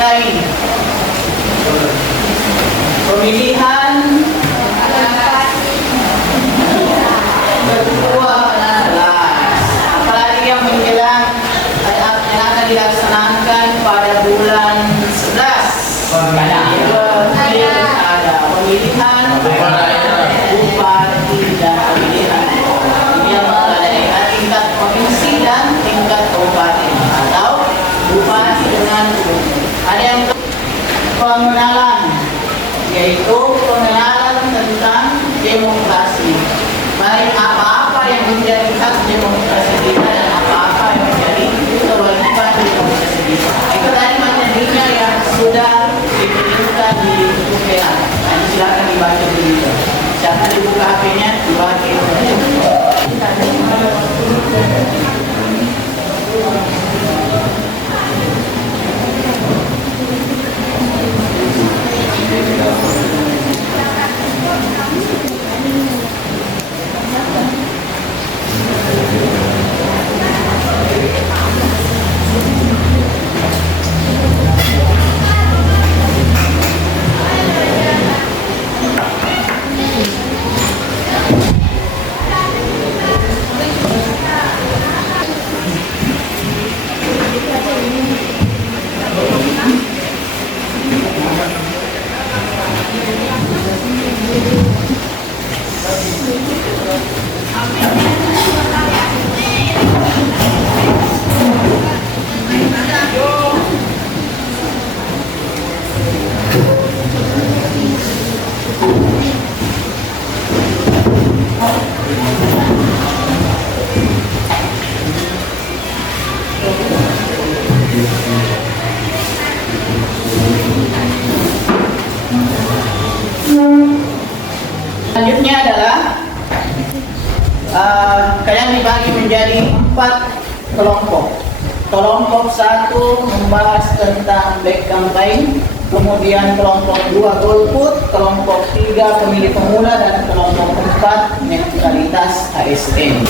lain. Pemilihan ketua kelas. Apalagi yang menjelang yang akan dilaksanakan pada bulan 11. Ada pemilihan bupati dan pemilihan yang daerah tingkat provinsi dan tingkat kabupaten atau bupati dengan ada yang pengenalan, yaitu pengenalan tentang demokrasi, baik apa-apa yang menjadi hak demokrasi kita dan apa-apa yang menjadi kewajiban demokrasi kita. Itu tadi materinya yang sudah diberikan di UPA. Nanti silakan dibaca dulu. Siapa dibuka HP-nya, dibaca. Selanjutnya adalah kalian dibagi menjadi 4 kelompok. Kelompok 1 membahas tentang back campaign, kemudian kelompok 2 golput, kelompok 3 pemilih pemula, dan kelompok 4 netralitas ASN.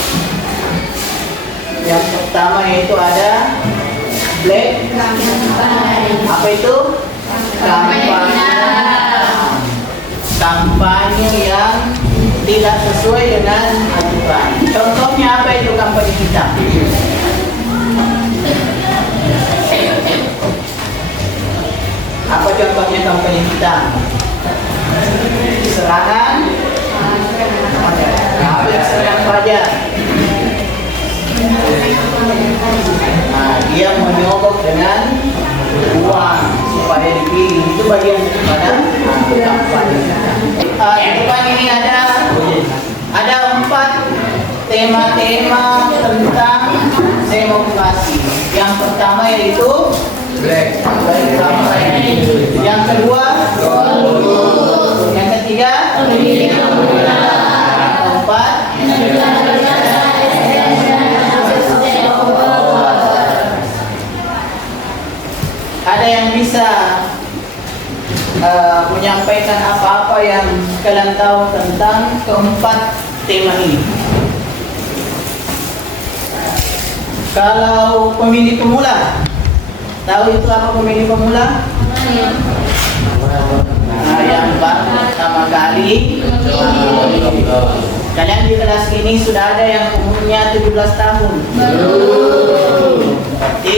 Yang pertama yaitu ada black campaign. Apa itu? Kampanye yang tidak sesuai dengan aturan. Contohnya apa itu kampanye hitam? Apa contohnya kampanye hitam? Serangan, serangan pajak. Nah, dia menyogok dengan uang supaya dipilih. Itu bagian daripada kampanye. Depan ini ada 4 tema-tema tentang demokrasi. Yang pertama yaitu black campaign. Yang kedua yang ketiga yang keempat ada yang bisa menyampaikan apa-apa yang kalian tahu tentang keempat tema ini. Kalau pemilih pemula, tahu itu apa pemilih pemula? Nah, yang baru pertama kali. Kalian di kelas ini sudah ada yang umurnya 17 tahun. Berarti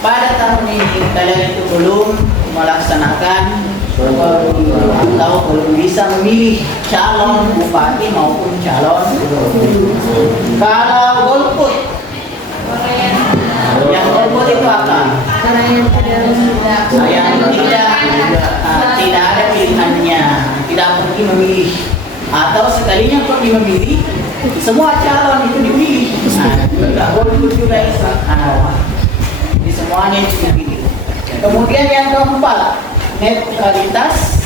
pada tahun ini kalian itu belum melaksanakan atau belum bisa memilih calon bupati maupun calon gubernur. Kalau golput, yang golput itu apa? Yang tidak ada pilihannya, tidak pergi memilih, atau sekalinya pergi memilih, semua calon itu dipilih. Nah, golput juga itu. Di semuanya itu dipilih. Kemudian yang keempat, netralitas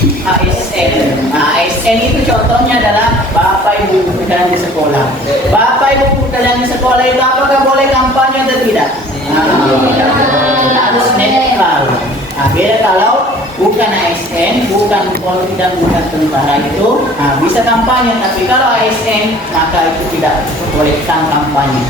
ASN. Nah, ASN itu contohnya adalah bapak ibu kalian di sekolah. Bapak ibu kalian di sekolah itu apakah boleh kampanye atau tidak? Harus netral. Nah, beda kalau bukan ASN, bukan polri dan bukan tentara itu, bisa kampanye. Tapi kalau ASN maka itu tidak diperbolehkan kampanye.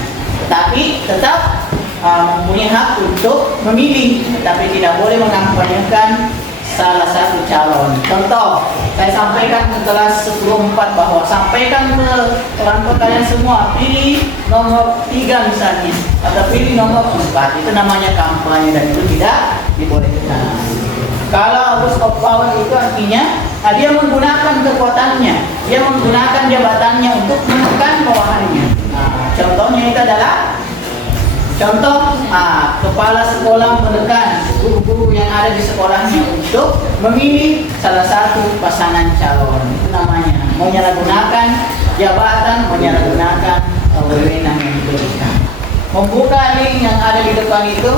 Tapi tetap mempunyai hak untuk memilih, tetapi tidak boleh mengampanyekan salah satu calon. Contoh, saya sampaikan ke kelas 10-4 bahwa sampaikan ke orang tua kalian semua, pilih nomor 3 misalnya, atau pilih nomor 4. Itu namanya kampanye dan itu tidak dibolehkan. Kalau abuse of power itu artinya dia menggunakan kekuatannya, dia menggunakan jabatannya untuk menekan bawahannya. Contohnya itu adalah kepala sekolah menekan guru-guru yang ada di sekolahnya untuk memilih salah satu pasangan calon. Itu namanya menyalahgunakan jabatan, menyalahgunakan wewenang yang diberikan. Membuka link yang ada di depan itu,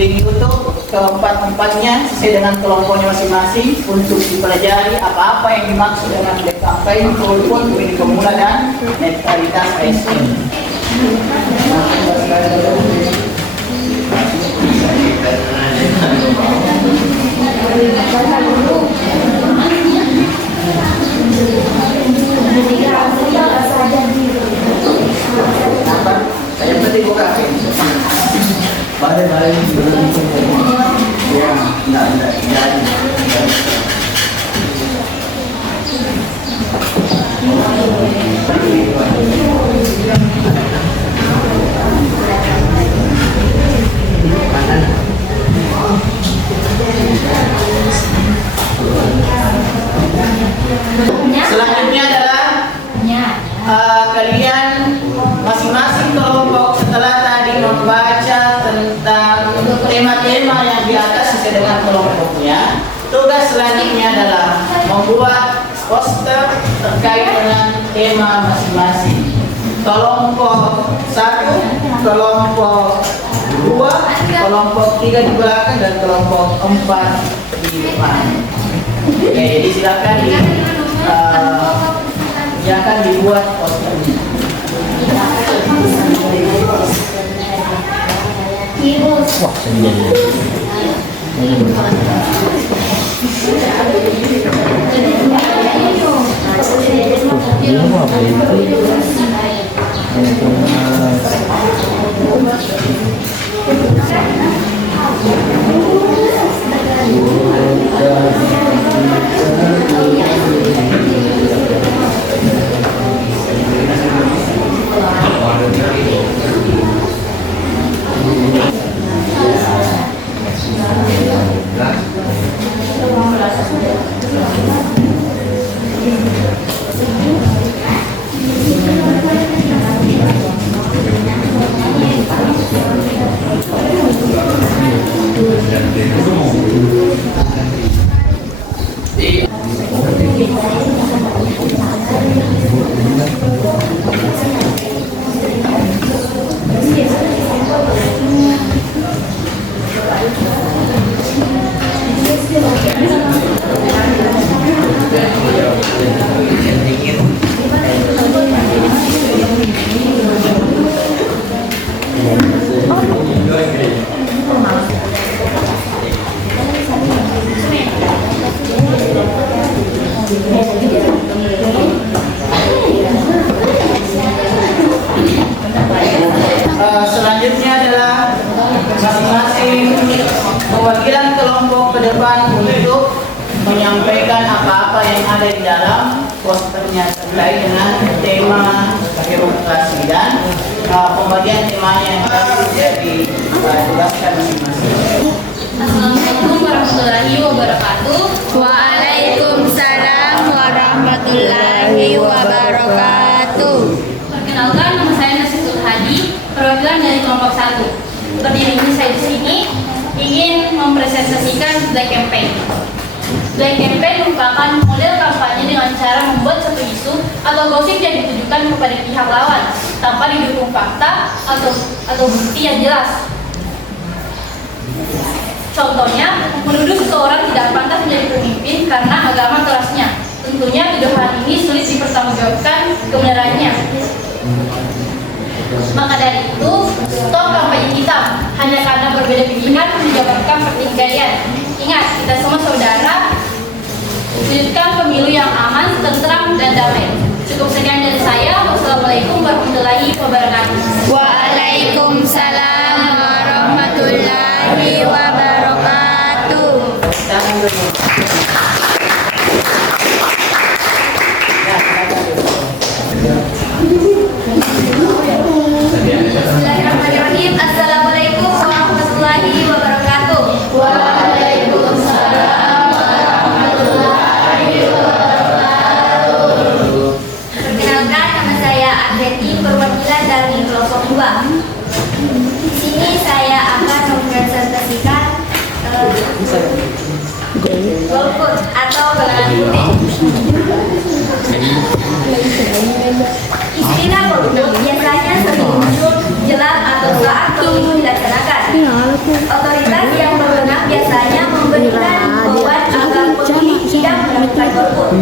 link YouTube keempat-empatnya sesuai dengan kelompoknya masing-masing untuk dipelajari apa-apa yang dimaksud dengan black campaign, walaupun pemilih pemula dan netralitas ASN. Saya berarti buka balik ya, enggak. Selanjutnya adalah kalian masing-masing kelompok setelah tadi membaca tentang tema-tema yang di atas sesuai dengan kelompoknya, tugas selanjutnya adalah membuat poster terkait dengan tema masing-masing. Kelompok 1, kelompok 2, kelompok 3 di belakang dan kelompok 4 di depan. Oke, jadi silakan akan dibuat posternya. Wah, selanjutnya adalah masing-masing perwakilan kelompok ke depan untuk menyampaikan apa-apa yang ada di dalam posternya terkait dengan tema birokrasi dan pembagian temanya yang tadi sudah dijelaskan masing-masing. Assalamualaikum warahmatullahi wabarakatuh. Waalaikumsalam warahmatullahi wabarakatuh. Perkenalkan, nama saya Nasitul Hadi, perwakilan dari kelompok 1. Berdiri ini saya di sini ingin mempresentasikan Black Campaign. Black Campaign merupakan model kampanye dengan cara membuat satu isu atau gosip yang ditujukan kepada pihak lawan tanpa didukung fakta atau bukti yang jelas. Contohnya, menuduh seseorang tidak pantas menjadi pemimpin karena agama atau rasnya. Tentunya tuduhan ini sulit dipertanggungjawabkan kebenarannya. Maka dari itu, stop kampanye hitam hanya karena berbeda pilihan menyebabkan pertikaian. Ingat, kita semua saudara. Wujudkan pemilu yang aman, tentram, dan damai. Cukup sekian dari saya. Wassalamualaikum warahmatullahi wabarakatuh. Waalaikumsalam Istilah golput biasanya sering muncul jelas atau saat pemilu dilaksanakan. Otoritas yang berwenang biasanya memberikan himbauan agar pemilih tidak melakukan golput.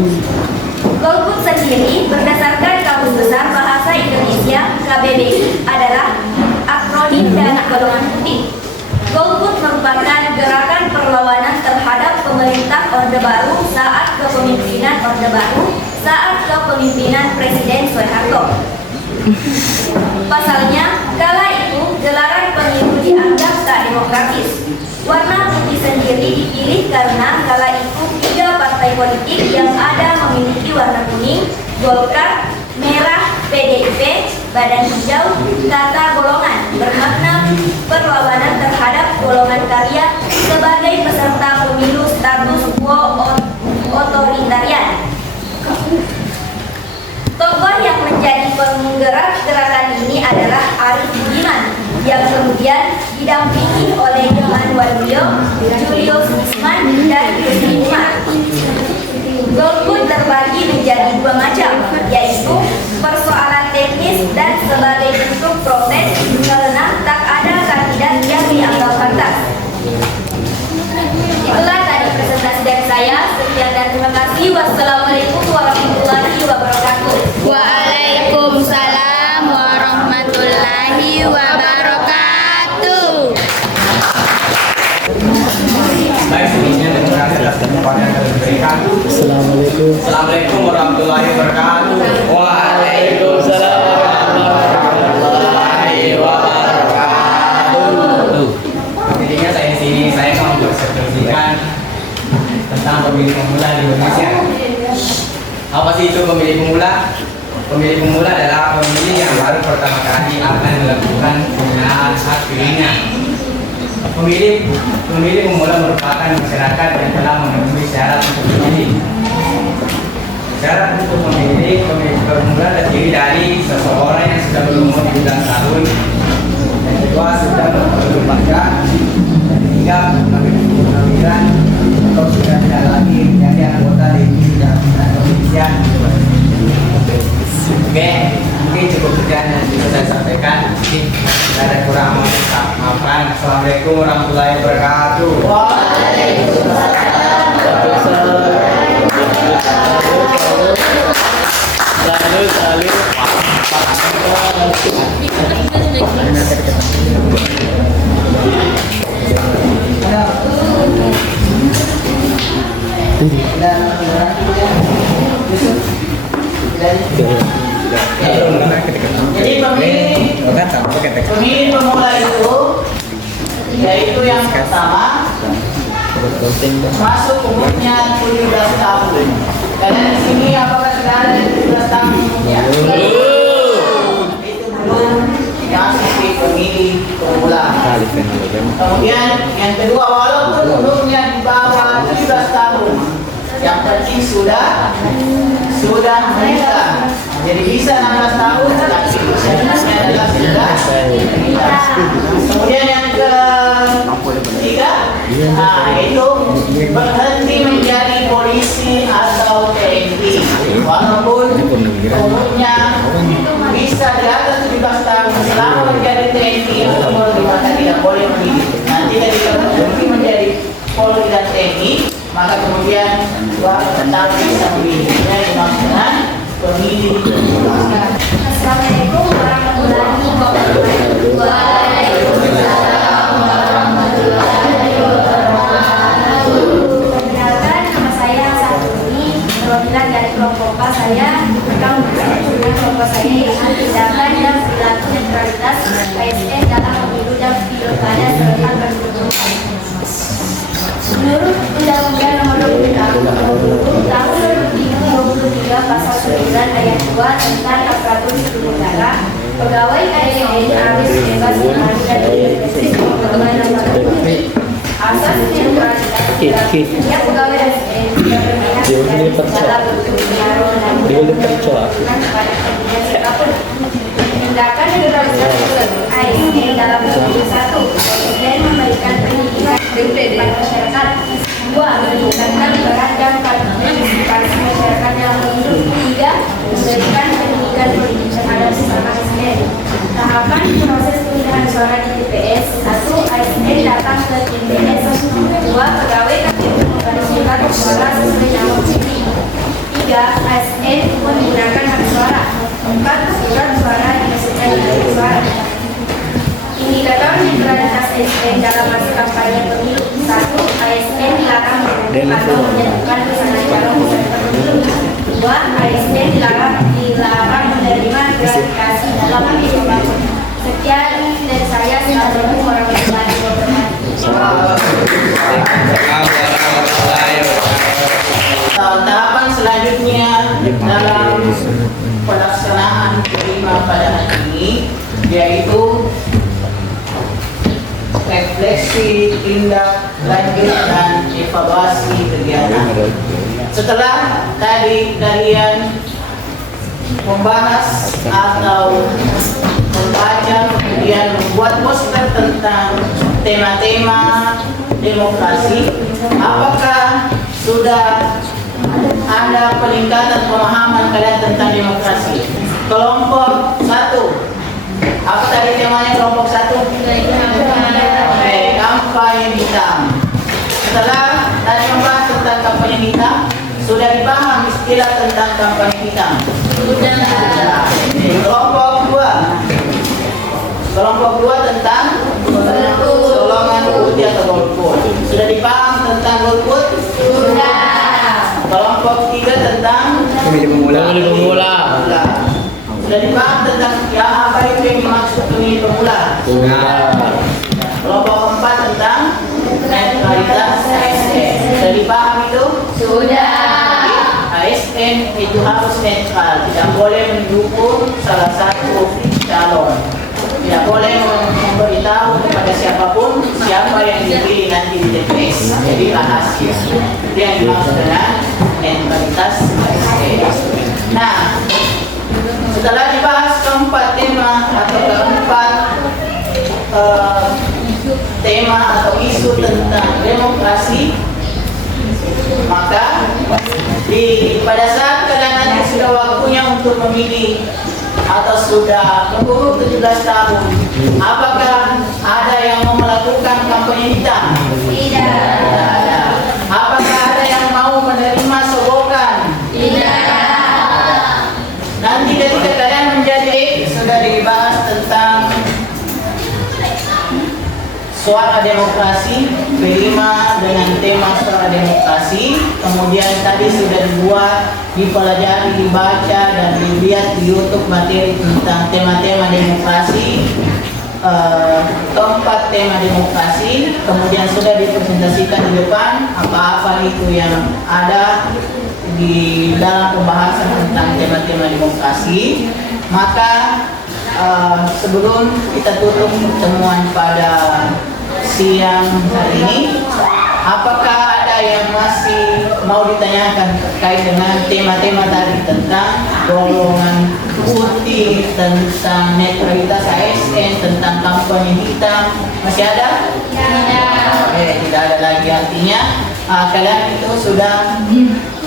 Golput sendiri berdasarkan Kamus Besar Bahasa Indonesia KBBI adalah akronim dari golongan putih. Golput merupakan gerakan perlawanan terhadap pemerintah Orde Baru saat kepemimpinan Presiden Soeharto. Pasalnya, kala itu gelaran pemilu dianggap tak demokratis. Warna putih sendiri dipilih karena kala itu 3 partai politik yang ada memiliki warna kuning, Golkar, merah, PDIP, Badan Hijau, Tata Golongan, bermakna perlawanan terhadap golongan karya sebagai peserta pemilu status quo otoritarian. Tokoh yang menjadi penggerak gerakan ini adalah Arif Budiman, yang kemudian didampingi oleh Johan Waluyo, Julius Isman, dan Husni Umar. Golput terbagi menjadi 2 macam, yaitu persoalan teknis dan sebagai bentuk protes karena tak ada kandidat yang dianggap pantas. Itulah tadi presentasi dari saya. Sekian dan terima kasih. Wassalamualaikum warahmatullahi wabarakatuh. Waalaikumsalam warahmatullahi wabarakatuh. Baik, sebelumnya terima kasih atas kesempatan yang telah diberikan. Assalamualaikum warahmatullahi wabarakatuh. Waalaikumsalam warahmatullahi wabarakatuh. Intinya saya di sini saya mau mempresentasikan tentang pemilih pemula di Indonesia. Apa sih itu pemilih pemula? Pemilih pemula adalah pemilih yang baru pertama kali akan melakukan penggunaan hak pilihnya. Pemilih pemula merupakan masyarakat yang telah memenuhi syarat untuk memilih. Syarat untuk memilih pemula terdiri dari seseorang yang sudah berumur 17 tahun, yang kedua sudah berbelanja, yang ketiga memiliki pengetahuan atau sudah tidak lagi menjadi anggota DPI dan kepolisian. Oke, mungkin cukup sekian yang bisa saya sampaikan. Tidak ada kurang, maafkan. Assalamualaikum warahmatullahi wabarakatuh. Jadi pemilih pemula itu yaitu yang pertama masuk umurnya 17 tahun. Karena di sini apakah sudah ada 17 tahun umurnya? Itu belum masuk pemilih pemula. Kemudian yang kedua, walaupun umurnya di bawah 17 tahun, yang penting sudah menikah. Jadi bisa 16 tahun, tapi usianya adalah sudah menikah. Kemudian yang ketiga, itu berhenti menjadi polisi atau TNI. Walaupun umurnya bisa di atas 17 tahun, selama menjadi TNI umur 5 tahun tidak boleh memilih. Nanti ketika berhenti menjadi polri dan TNI, maka kemudian 2 tahun bisa memilih. Ini dimaksudkan pemilih. Assalamualaikum warahmatullahi wabarakatuh. Waalaikumsalam warahmatullahi wabarakatuh. Perkenalkan, nama saya Satuni, perwakilan dari kelompok PA saya. Dengan kelompok saya yaitu tindakan dan perilaku netralitas ASN dalam pemilu dan pilkada serentak 2024. Menurut Undang-Undang Nomor 20 Tahun 2023 Pasal 9 Ayat 2 tentang aparatur sipil negara, pegawai ASN harus bebas dari dan representasi pegawai asas netralitas. Setiap pegawai ASN tidak berpihak dari segala bentuk pengaruh dan kepada kandidat siapapun. Tindakan netralitas ASN dalam pemilu 1 dan memberikan pendidikan kepada masyarakat. 2. Meningkatkan berat dan partisipasi masyarakat dalam pemilu. 3. memperkenalkan proses pengundian suara di TPS. 1. ASN datang ke TPS. 2. Pegawai KPU menggantikan suara sesuai nama pilih. 3. ASN menggunakan hak suara. 4. Surat suara dimasukkan di bilik suara. Indikator netralitas ASN dalam masa kampanye pemilu. 1. ASN dilarang atau menyatukan pasangan calon peserta pemilu. 2. ASN dilarang menerima gratifikasi dalam pemilu. Sekian dari saya. Assalamualaikum warahmatullahi wabarakatuh. Tahapan selanjutnya dalam pelaksanaan kelima pada hari ini yaitu refleksi tindak lanjut dan evaluasi kegiatan. Setelah tadi kalian membahas atau membaca kemudian membuat poster tentang tema-tema demokrasi, apakah sudah ada peningkatan pemahaman kalian tentang demokrasi? Kelompok 1, apa tadi temanya kelompok 1? Kampanye hitam. Setelah tadi membahas tentang kampanye hitam, sudah dipaham istilah tentang kampanye hitam? Sudah. Kelompok 2. Kelompok 2 tentang golongan putih atau golput. Sudah dipaham tentang golput? Sudah. Kelompok 3 tentang Pemilih pemula. Sudah dipaham tentang apa itu yang dimaksud pemilih pemula? Kelompok 4 tentang netralitas ASN. Sudah dipaham itu? Sudah. ASN itu harus netral, tidak boleh mendukung salah satu calon. Tidak boleh memberitahu kepada siapapun siapa yang dipilih nanti di TPS. Jadi rahasia. Itu yang dimaksud dengan netralitas ASN. Nah, setelah dibahas keempat tema atau keempat tema atau isu tentang demokrasi, maka pada saat kalian nanti sudah waktunya untuk memilih atau sudah umur 17 tahun, apakah ada yang mau melakukan kampanye hitam? Tidak ada. Apakah ada yang mau menerima sogokan? Tidak. Nanti ketika kalian menjadi sudah dibahas tentang suara demokrasi, kelima dengan tema suara demokrasi. Kemudian tadi sudah dibuat, dipelajari, dibaca dan dilihat di YouTube materi tentang tema-tema demokrasi. Keempat tema demokrasi, kemudian sudah dipresentasikan di depan apa-apa itu yang ada di dalam pembahasan tentang tema-tema demokrasi. Maka sebelum kita tutup pertemuan pada siang hari ini, apakah ada yang masih mau ditanyakan terkait dengan tema-tema tadi tentang golongan putih, tentang netralitas ASN, tentang kampanye hitam? Masih ada? Tidak ada lagi. Artinya kalian itu sudah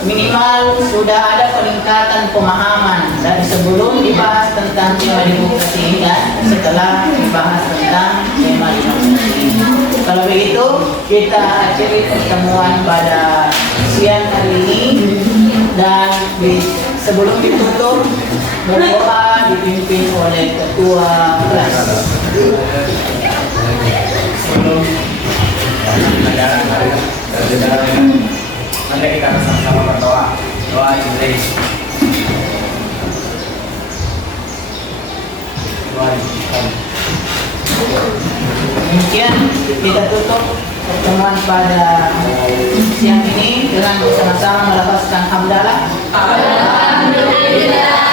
minimal sudah ada peningkatan pemahaman dari sebelum dibahas tentang tema demokrasi ini dan setelah dibahas tentang tema demokrasi. Kalau begitu kita akhiri pertemuan pada siang hari ini dan sebelum ditutup berdoa dipimpin oleh ketua kelas. Sebelum mari kita bersama-sama berdoa. Doa Iblis. Demikian kita tutup pertemuan pada siang ini dengan bersama-sama melafazkan hamdalah. Alhamdulillah.